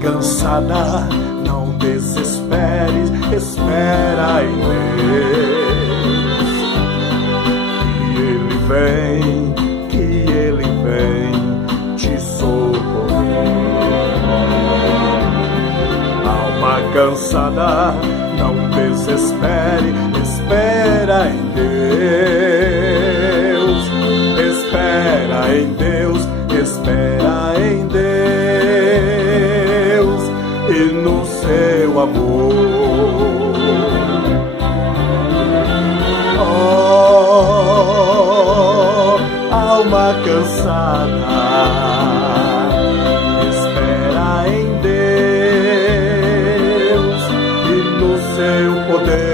cansada, não desesperes, espera em Deus. Que Ele vem te socorrer. Alma cansada, não desespere, espera em Deus. Espera em Deus, espera em Deus e no seu amor. Oh, alma cansada, espera em Deus e no seu poder.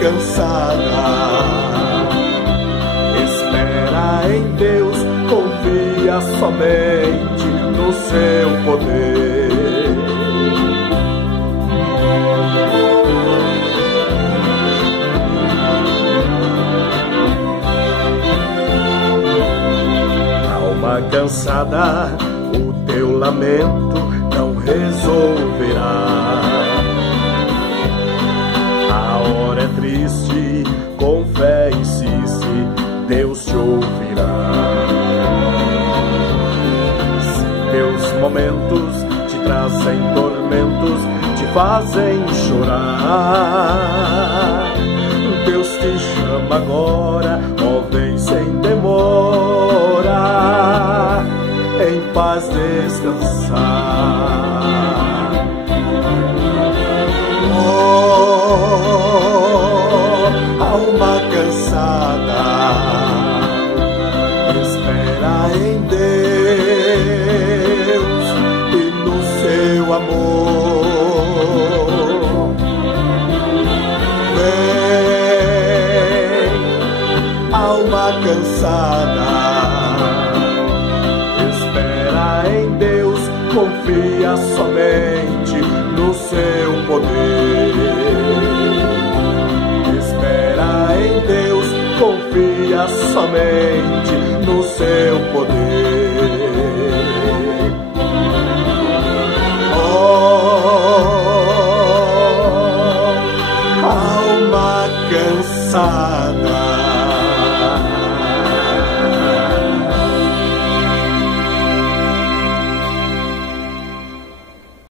Cansada, espera em Deus, confia somente no seu poder. Alma cansada, o teu lamento não resolverá. A hora é triste, com fé insiste, Deus te ouvirá. Se teus momentos te trazem tormentos, te fazem chorar, Deus te chama agora, ó vem sem demora, em paz descansar. Alma cansada, espera em Deus e no seu amor. Vem, alma cansada, espera em Deus, confia somente no seu poder. Confia somente no seu poder. Oh, alma cansada,